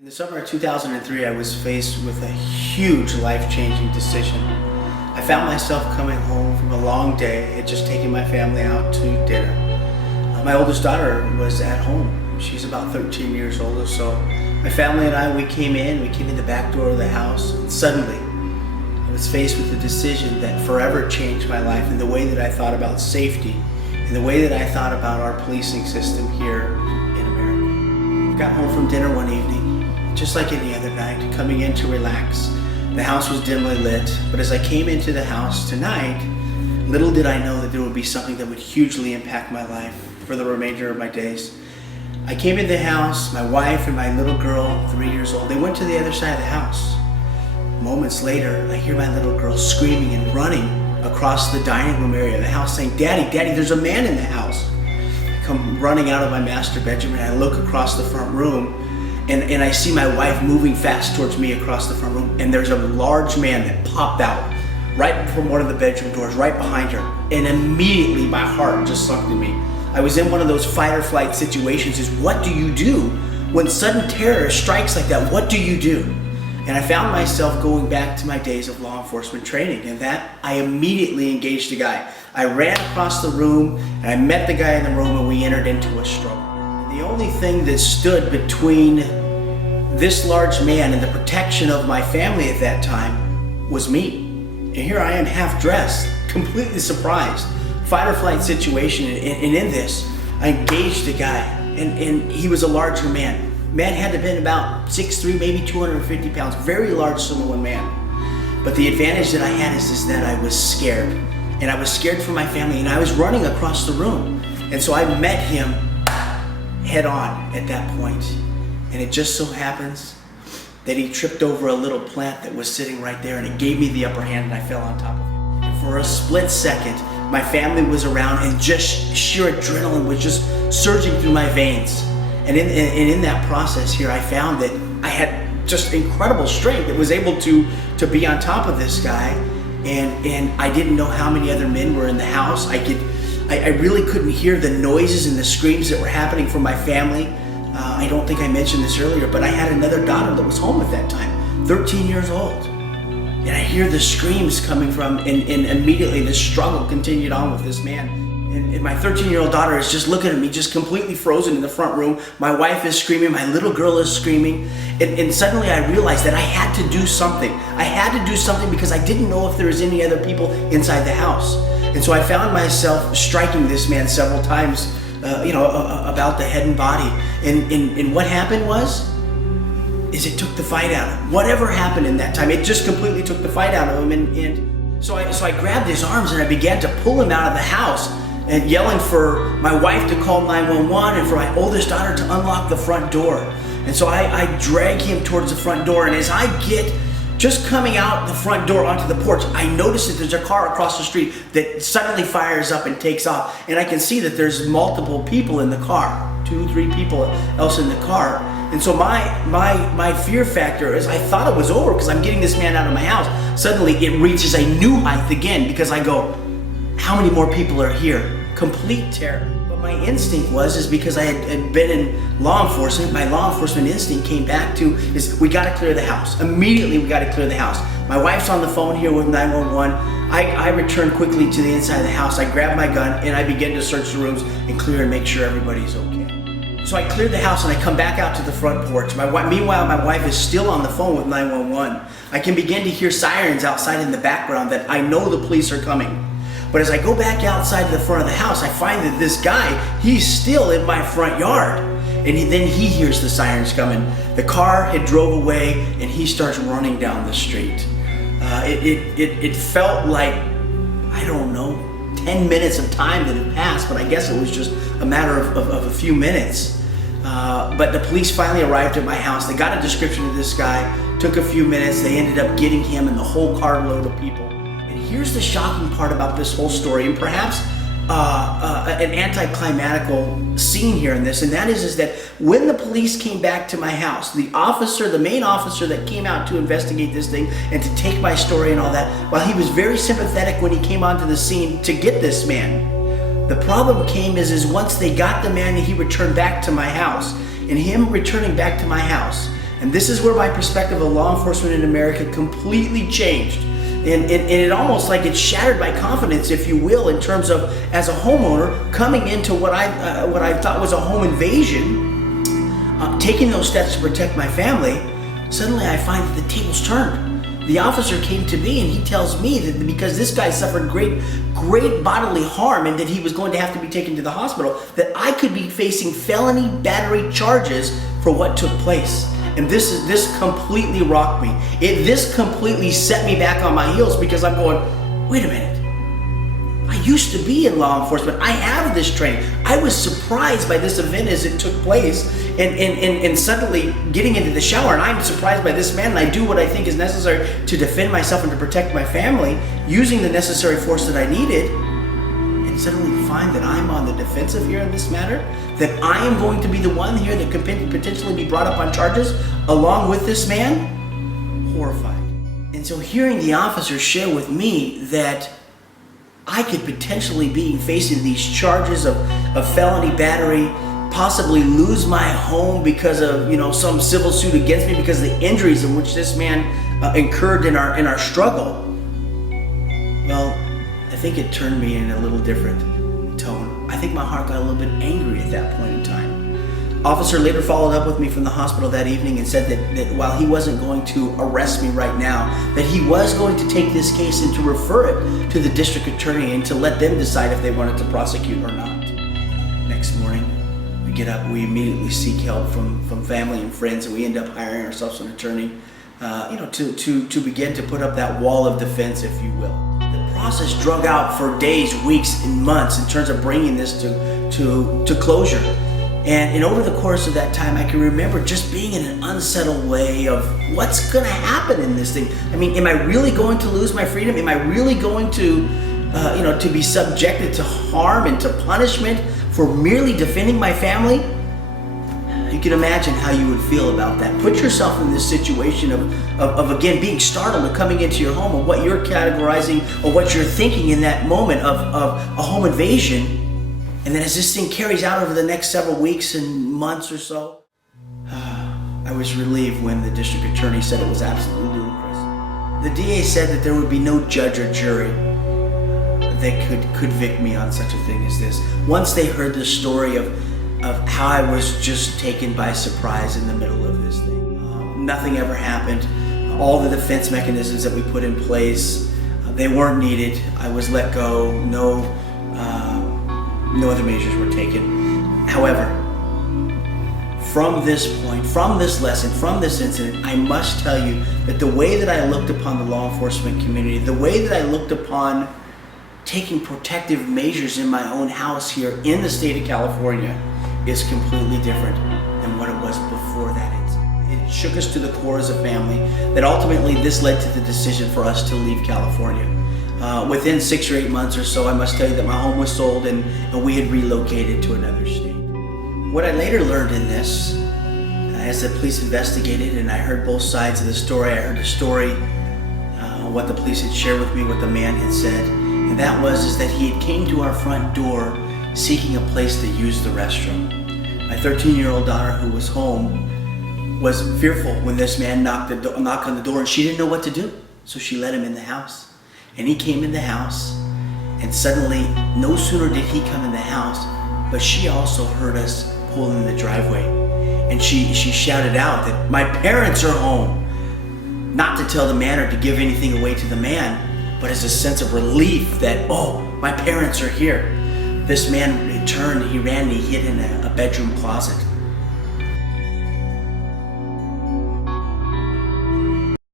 In the summer of 2003, I was faced with a huge life-changing decision. I found myself coming home from a long day. I had just taken my family out to dinner. My oldest daughter was at home. She's about 13 years old or so. My family and I, we came in the back door of the house, and suddenly I was faced with a decision that forever changed my life in the way that I thought about safety, in the way that I thought about our policing system here in America. I got home from dinner one evening, just like any other night, coming in to relax. The house was dimly lit, but as I came into the house tonight, little did I know that there would be something that would hugely impact my life for the remainder of my days. I came into the house, my wife and my little girl, 3 years old, they went to the other side of the house. Moments later, I hear my little girl screaming and running across the dining room area of the house saying, "Daddy, Daddy, there's a man in the house." I come running out of my master bedroom and I look across the front room and I see my wife moving fast towards me across the front room, and there's a large man that popped out right from one of the bedroom doors, right behind her, and immediately my heart just sunk to me. I was in one of those fight or flight situations. Is what do you do when sudden terror strikes like that? What do you do? And I found myself going back to my days of law enforcement training, and that I immediately engaged a guy. I ran across the room and I met the guy in the room and we entered into a struggle. And the only thing that stood between this large man and the protection of my family at that time was me. And here I am, half dressed, completely surprised. Fight or flight situation, and in this, I engaged a guy, and he was a larger man. Man had to have been about 6'3", maybe 250 pounds, very large Samoan man. But the advantage that I had is that I was scared. And I was scared for my family, and I was running across the room. And so I met him head on at that point. And it just so happens that he tripped over a little plant that was sitting right there, and it gave me the upper hand and I fell on top of him. And for a split second, my family was around and just sheer adrenaline was just surging through my veins. And in that process here, I found that I had just incredible strength that was able to be on top of this guy. And I didn't know how many other men were in the house. I really couldn't hear the noises and the screams that were happening from my family. I don't think I mentioned this earlier, but I had another daughter that was home at that time, 13 years old. And I hear the screams coming from, and immediately the struggle continued on with this man. And my 13-year-old daughter is just looking at me, just completely frozen in the front room. My wife is screaming, my little girl is screaming. And suddenly I realized that I had to do something. I had to do something because I didn't know if there was any other people inside the house. And so I found myself striking this man several times, about the head and body. And what happened is it took the fight out of him. Whatever happened in that time, it just completely took the fight out of him. And so I grabbed his arms and I began to pull him out of the house, and yelling for my wife to call 911 and for my oldest daughter to unlock the front door. And so I drag him towards the front door, and as I get just coming out the front door onto the porch, I notice that there's a car across the street that suddenly fires up and takes off. And I can see that there's multiple people in the car, 2-3 people else in the car. And so my fear factor is I thought it was over because I'm getting this man out of my house. Suddenly it reaches a new height again because I go, how many more people are here? Complete terror. But my instinct is because I had been in law enforcement, my law enforcement instinct came back to we gotta clear the house. Immediately we gotta clear the house. My wife's on the phone here with 911. I return quickly to the inside of the house. I grab my gun and I begin to search the rooms and clear and make sure everybody's okay. So I cleared the house and I come back out to the front porch. Meanwhile, my wife is still on the phone with 911. I can begin to hear sirens outside in the background that I know the police are coming. But as I go back outside the front of the house, I find that this guy, he's still in my front yard. And then he hears the sirens coming. The car had drove away and he starts running down the street. It felt like, I don't know, 10 minutes of time that had passed, but I guess it was just a matter of a few minutes. But the police finally arrived at my house. They got a description of this guy, took a few minutes, they ended up getting him and the whole carload of people. Here's the shocking part about this whole story, and perhaps an anticlimactical scene here in this, and that is that when the police came back to my house, the main officer that came out to investigate this thing and to take my story and all that, while he was very sympathetic when he came onto the scene to get this man, the problem came is once they got the man, he returned back to my house, and him returning back to my house And this is where my perspective of law enforcement in America completely changed. And it almost like it shattered my confidence, if you will, in terms of, as a homeowner, coming into what I thought was a home invasion, taking those steps to protect my family. Suddenly I find that the tables turned. The officer came to me and he tells me that because this guy suffered great bodily harm and that he was going to have to be taken to the hospital, that I could be facing felony battery charges for what took place. And this completely rocked me. This completely set me back on my heels, because I'm going, wait a minute. I used to be in law enforcement. I have this training. I was surprised by this event as it took place, and suddenly getting into the shower, and I'm surprised by this man, and I do what I think is necessary to defend myself and to protect my family, using the necessary force that I needed, and suddenly find that I'm on the defensive here in this matter, that I am going to be the one here that could potentially be brought up on charges along with this man. Horrified. And so hearing the officer share with me that I could potentially be facing these charges of felony battery, possibly lose my home because of some civil suit against me because of the injuries in which this man incurred in our struggle. Well, I think it turned me in a little different tone. I think my heart got a little bit angry at that point in time. Officer later followed up with me from the hospital that evening and said that while he wasn't going to arrest me right now, that he was going to take this case and to refer it to the district attorney and to let them decide if they wanted to prosecute or not. Next morning, we get up, we immediately seek help from family and friends, and we end up hiring ourselves an attorney, to begin to put up that wall of defense, if you will. The process drug out for days, weeks, and months in terms of bringing this to closure. And over the course of that time, I can remember just being in an unsettled way of what's going to happen in this thing. I mean, am I really going to lose my freedom? Am I really going to be subjected to harm and to punishment for merely defending my family? You can imagine how you would feel about that. Put yourself in this situation of again, being startled and coming into your home, of what you're categorizing or what you're thinking in that moment of a home invasion. And then as this thing carries out over the next several weeks and months or so, I was relieved when the district attorney said it was absolutely ludicrous. The DA said that there would be no judge or jury that could convict me on such a thing as this. Once they heard the story of how I was just taken by surprise in the middle of this thing. Nothing ever happened. All the defense mechanisms that we put in place, they weren't needed. I was let go. No other measures were taken. However, from this point, from this lesson, from this incident, I must tell you that the way that I looked upon the law enforcement community, the way that I looked upon taking protective measures in my own house here in the state of California is completely different than what it was before that incident. It shook us to the core as a family, that ultimately this led to the decision for us to leave California. Within 6 or 8 months or so, I must tell you that my home was sold and we had relocated to another state. What I later learned in this, as the police investigated and I heard both sides of the story, I heard the story, what the police had shared with me, what the man had said, and that was that he had came to our front door seeking a place to use the restroom. My 13-year-old daughter, who was home, was fearful when this man knocked on the door, and she didn't know what to do, so she let him in the house. And he came in the house, and suddenly, no sooner did he come in the house, but she also heard us pull in the driveway. And she shouted out that my parents are home. Not to tell the man or to give anything away to the man, but as a sense of relief that, oh, my parents are here. This man turned, he ran, and he hid in a bedroom closet.